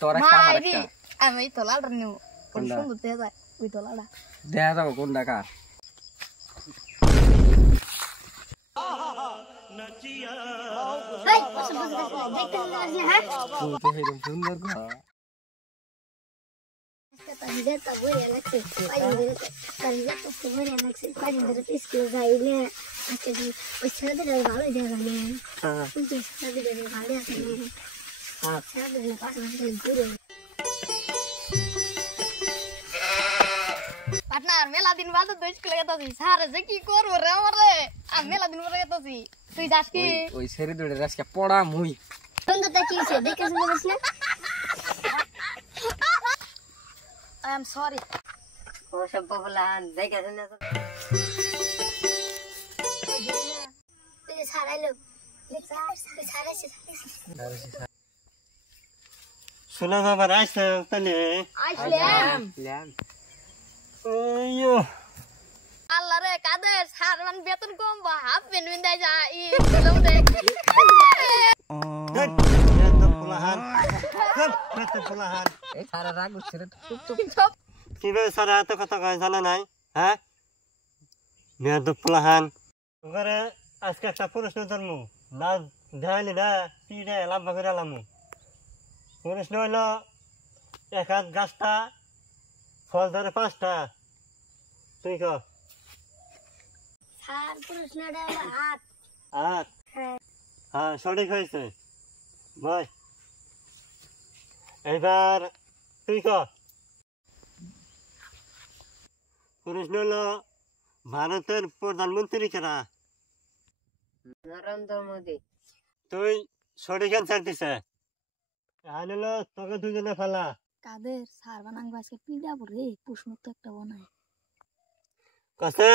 তোর একটা আমার একটা আমি এই তোলাটা নিউ কোন সুন্দর দেখা যায় ওই তোলাটা দেখা যাবো কোন দেখা এই ওসব দেখতে আসলে হ্যাঁ তুই তো এরকম সুন্দর গো Camiseta buena, Alexi. Camiseta buena, Alexi. Quase ainda tem esquilos aí, né? Acho que o sangue dele vale de né? O sangue dele vale de né? Ah, sangue dele passa mais de guru. Partner মেলা দিন বাদ 2 kilo গেতাছি সারে যে কি করব রে আমারে আমি মেলা দিন পরে গেতাছি তুই যাস কি ওই সেরি দড়ে আজকে পড়া মুই সুন্দরটা কি হইছে দেখে শুনছিস না? আই এম সরি ও সব ববলান দেখে শুনে তো তুই সারাইলো সারাইছে শোনা বাবা রাইছে তাহলে আইসলাম ল্যাম ওইয়ো আল্লাহ রে কাদের সার মান বেতন কম বা হাফ পেন বিন্দাই যা ই ফিল্ম দেখ তো ফুলাহান তো ফুলাহান এই সারা রাগ উঠছে রে চুপ সব কিভাবে সারা এত কথা কয় জানা নাই হ্যাঁ মেয়ের তো ফুলাহান ওখানে আজকে একটা প্রশ্ন ধর্ম না দেখাইলি না পিড়ে লাম্বা করে এলাম প্রশ্ন হইল এক হাত গাছটা ফল ধরে 5টা তুই ক সার প্রশ্নটা হাত হাত হ্যাঁ সঠিক হয়েছে ভাই এবার তুই ক প্রশ্ন হলো ভারতের প্রধানমন্ত্রী কারা নরেন্দ্র মোদি তুই সঠিক অ্যান্সার দিছে হলো তোকে দুজনে ফেলা কাদের সার বানাং বাসকে পিডা পড়ে প্রশ্ন তো একটা বানায় কাছে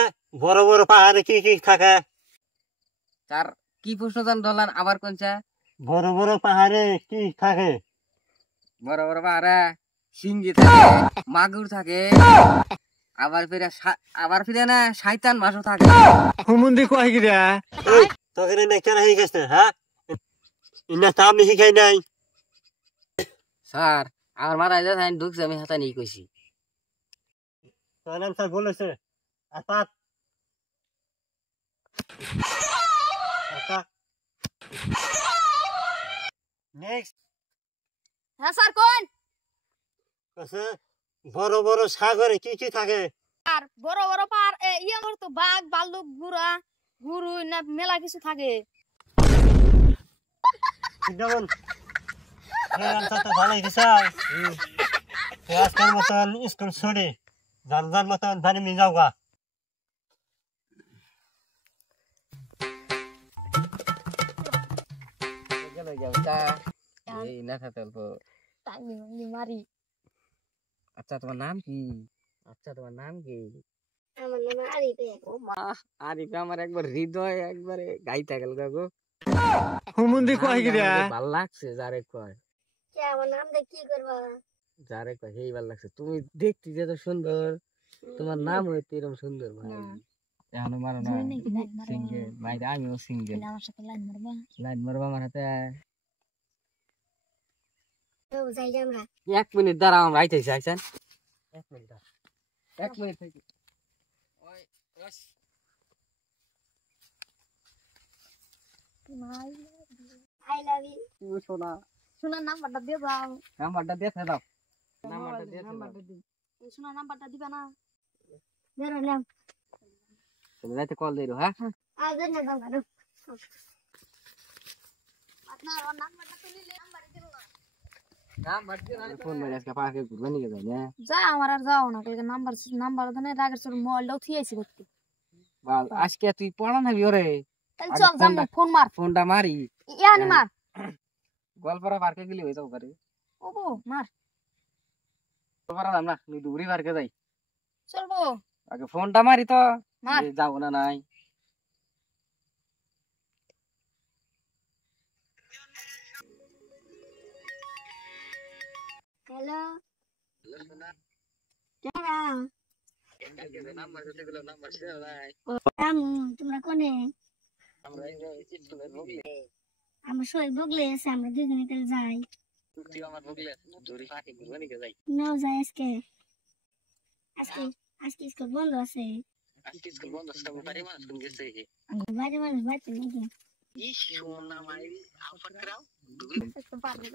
বড় বড় পাহাড়ে কি কি থাকে তার কি প্রশ্ন জান ডলার আবার কোনটা বড় বড় পাহাড়ে কি থাকে বড় বড় পাহাড়ে সিংহি থাকে মাগুর থাকে আবার ফিরে না শয়তান মাছও থাকে হুমুন্দি কয় গিরা তোকে না কেন হয়ে গেছে হ্যাঁ ইনা তো আমি শিখাই নাই স্যার আমার মাথায় যা আমি ঢুকছে আমি হাতে নিয়ে কইছি তোর অ্যান্সার বলেছে আপাত নেক্সট হ্যাঁ স্যার কোন কাছে বড় বড় সাগরে কি কি থাকে আর বড় বড় পার ইয়ে আমার তো বাঘ ভাল্লুক গুরু না মেলা কিছু থাকে যেমন অ্যান্সার তো ভালোই দিছে আজকের মতন স্কুল ছুটি যার মতন বাড়ি নিয়ে যাও গা এই না থাকে অল্প টাইমিং মারি আচ্ছা তোমার নাম কি আমার নাম আরিফে ও মা আরিফে আমার একবার হৃদয় একবারে গাইতে গেল গো হুমুন্দি কয় গিরা ভাল লাগছে যারে কয় কে আমার নাম দে কি করবা যারে কয় হেই ভাল লাগছে তুমি দেখতে যে তো সুন্দর তোমার নাম হইতে এরকম সুন্দর ভাই এখন মারো না সিঙ্গেল ভাই আমিও সিঙ্গেল আমার সাথে লাইন মারবা আমার হাতে তো যাই আমরা 1 মিনিট দাঁড়াও আমরা আইতেছি আইছেন 1 মিনিট 1 মিনিট থেকে ওই রস আই লাভ ইউ তুমি শোনা নাম্বারটা দিয়ে দাও নাম্বারটা দিয়ে দাও শোনা নাম্বারটা দিবা না বেরো নাম তুমি যাইতে কল দিও হ্যাঁ আজ না দাও না আপনার ওর নাম্বারটা তো নিলে নাম্বার দিল না নাম্বার দিয়ে না ফোন মেরে আজকে পাকে ঘুরবে নিয়ে যাই না যা আমার আর যাও না কালকে নাম্বার দেনে রাগের সর মোবাইলটাও থিয়েছি করতে বাল আজকে তুই পড়া না বিওরে তাহলে চল যাম ফোন মার ফোনটা মারি ইয়ানি মার গোলপাড়া পার্কে গেলে হয়ে যাবো পারে ওগো মার গোলপাড়া যাম না দুপুরি পার্কে যাই চলবো আগে ফোনটা মারি তো মার যাবো না নাই হ্যালো কেরা তোমরা কোনে আমরা সবাই বগলে আছে আমরা দুজনে যাই তুই আমার বগলে ধরে ফাঁকি করবো নাকি যাই নাও যাই আজকে আজকে আজকে স্কুল বন্ধ আছে আজকে স্কুল বন্ধ সব বাড়ি মানুষ কোন গেছে বাইরে মানুষ বাড়তে নাকি ই সোনা মাইরি আফাকরাও একটু পারবে